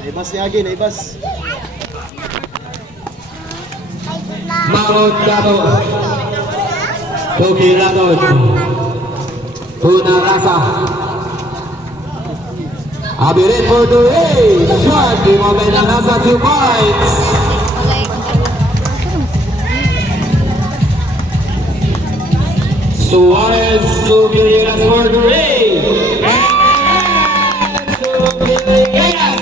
Naibas ni Agi, naibas. Mangot Dato. Toki Laton. Tuna Rasa. Abirin for the way. Shot. Di moment na nasa 2 points. Suarez to Villegas for the way. To Villegas.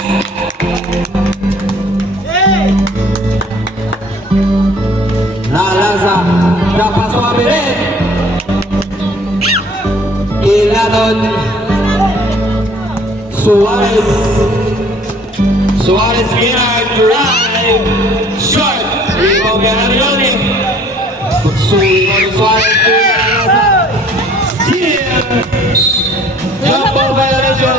Nalaza. Dapat sa Abirin. Ilanon. Suarez. Suarez Gerard drive. Short. Rebound yan ang yun. Suarez to Nalaza. Steal. Jump ball violation.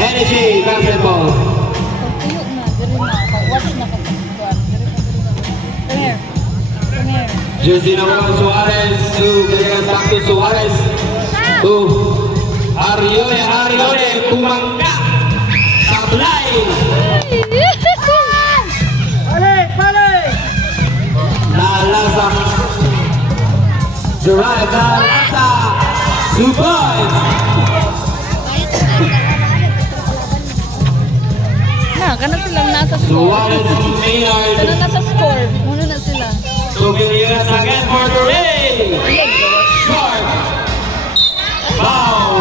Energy basketball. Pagtuyo na, dali na. Pag-watch na kasagpuan. Come here. Come here. Jersey number 1 Suarez to Villegas, back to Suarez to Arione. Arione kumangga sablay. Nalaza drive. Nalaza 2 points. Na, kana silang nasa score. Suarez to Kana Maynard nasa score. Muna na sila. to Villegas again for the ray. Short foul.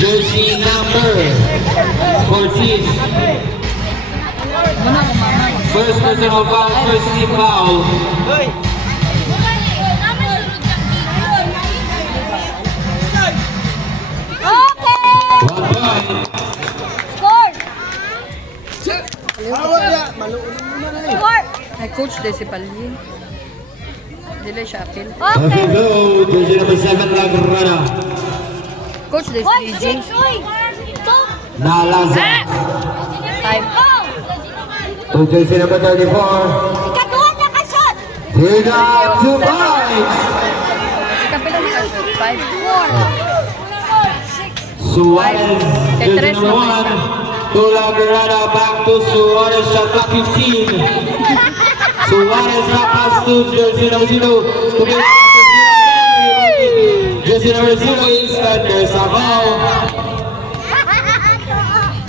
Jersey number 14. Muna ko mama. First personal foul, first team foul. Okay! 1 point. Score! Maluunan muna na eh. Score! Ay, coach de si Palye. Dili siya apil. Okay, go. Jersey number 7, Lagrana. Coach de si PJ. Nalaza. Time. To jersey number 34. Ikaduha na ka shot! Take up 2 points. Ikapilang ka shot. 5. Suarez, jersey number 1. To Lagrana, back to Suarez, shot clock 15. Suarez now pass to jersey number 0. To jersey number 0 is there's a foul.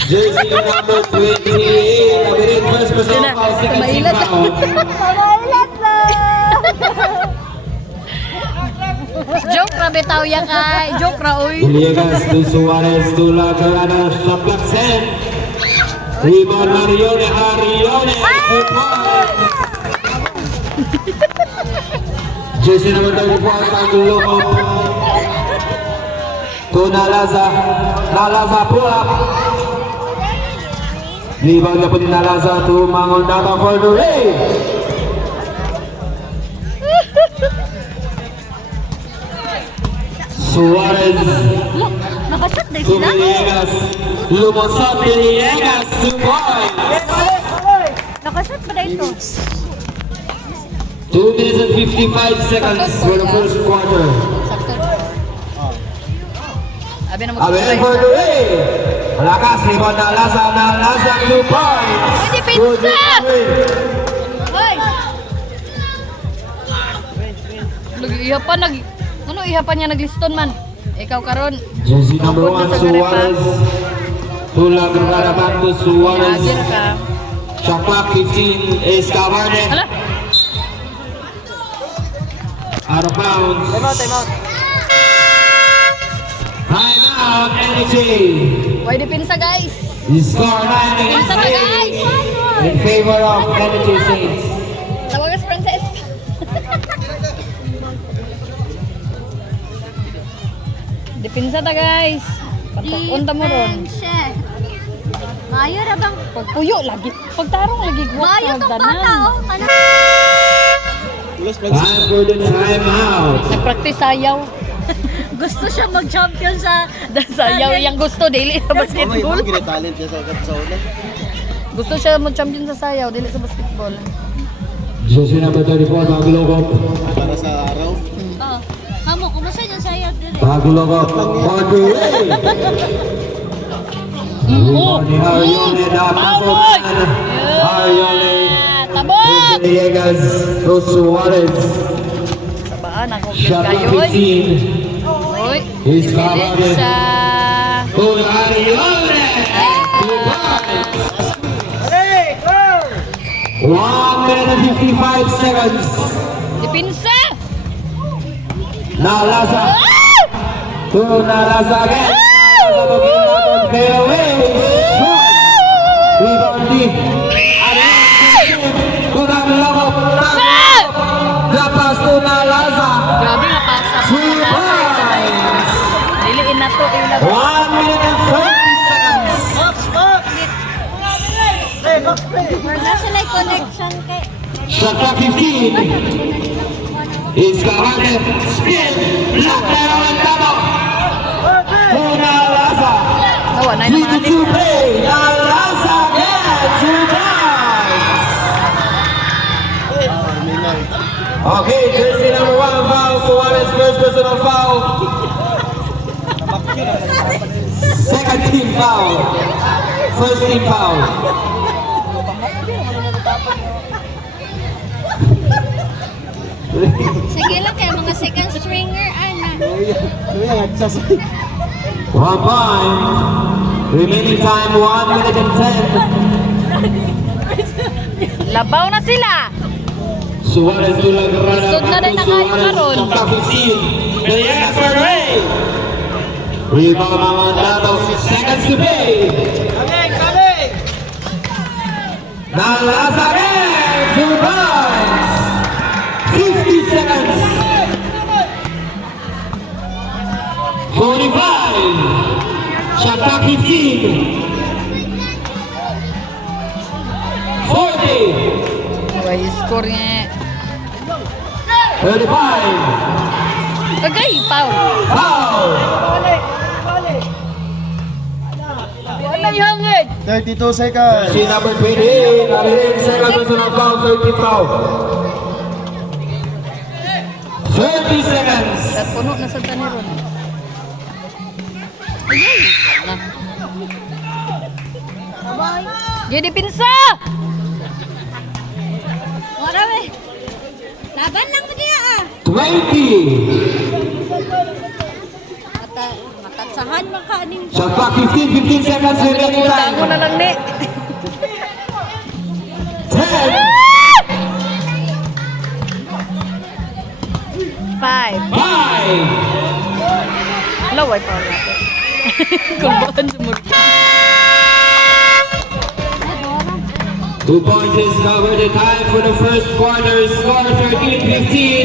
Jersey number 28. Abirin first personal foul, second team foul. Kamailat na! Joke ra bitaw ya kay. Joke ra oy. Villegas to Suarez to Lagrana, shot clock 10. Rebound Arione, Arione. 2 points. Jersey number 34, Tanguloko. To Nalaza. Nalaza pull up. Rebound na po ni Nalaza to Mangon Dato for the ray. Suarez Nakashot din to Villegas. Lumusot Villegas, 2 points. Nakashot pa dito. 2 minutes and 55 seconds for the first quarter. Abi na Abirin for the ray. Malakas, rebound Nalaza. Nalaza, 2 points. Pwede Good pizza! recovery. Hoy! Iha pa nag... Ano iha pa niya nagliston man? Ikaw karon. Jersey number 1, Suarez. To Lagrana, back to Suarez. Agir ka. Shot clock 15 is Cavarte. Hala! Out of bounds. Time out. Time out, energy. Pwede pinsa guys. The score 9 Pinsa against na 8 guys. in favor of Energy Saints. Tawagas princess. Dipinsa ta guys. Pagpunta mo ron. Mayo ra bang Pagpuyo lagi. Pagtarong lagi guwak mayo sa tong bata hagdanan. oh. Ano? Ulas Time for the time out. Nagpractice sayaw. Gusto siya mag-champion sa Sayaw yang gusto dili sa basketball. Mamay, talent niya sa una. Gusto siya mag-champion sa sayaw dili sa basketball. Jersey number 34, Tanguloko. Para sa araw. Oh. Hamo. mo, kumusta yung sayap din? Bagulogo, Baguloy. Ni Arione na pasok. Arione. Tabot! Villegas, Dos Suarez. Sabaan ako Shot kayo. 15. Oy. He's Pilit covered. sa... To Arione. 2 points. 1 minute and 55 seconds. Dipinsa! Nalasa. To Nalasa again. Fair away. Rebound D. Kurang loko. The pass to Nalasa. Grabe nga pasa. 2 points. Diliin na to. 1 minute and 30 seconds. Wala sila yung connection kay... Shot clock 15. Is covered. Spin. Block down and double. To Nalasa. Nawa na 3 yung mga to 2 play. Nalasa again. 2 points. Okay, jersey number 1 foul. Suarez first personal foul. Second team foul. First team foul. Sige lang kaya mga second stringer, ana. Luya, nagsasay. 1 point. Remaining time 1 minute and 10. Labaw na sila. Suarez to Lagrana. Sud na rin na kayo karon. Shot clock 15. Villegas for Ray. Rebound Mamandato. 6 seconds to play. Nalasa again. 2 points. 50 seconds. 45. Shot clock 15. 40. Why score niya? 35. Okay, foul. Foul. Wala yung hangin. 32 seconds. Jersey number 28. Narinig second personal foul. 30 foul. 30 seconds. At puno na sa taniron. Ayun. Na. Jadi pinsa! Wala we. Laban lang mo diya ah. 20. Matatsahan man ka aning... Shot clock 15 seconds remaining Tango na time. lang ni. 10. 5. 5. Laway pa natin. Kulbatan sa murki. 2 points is covered. The time for the first quarter. Score 13-15.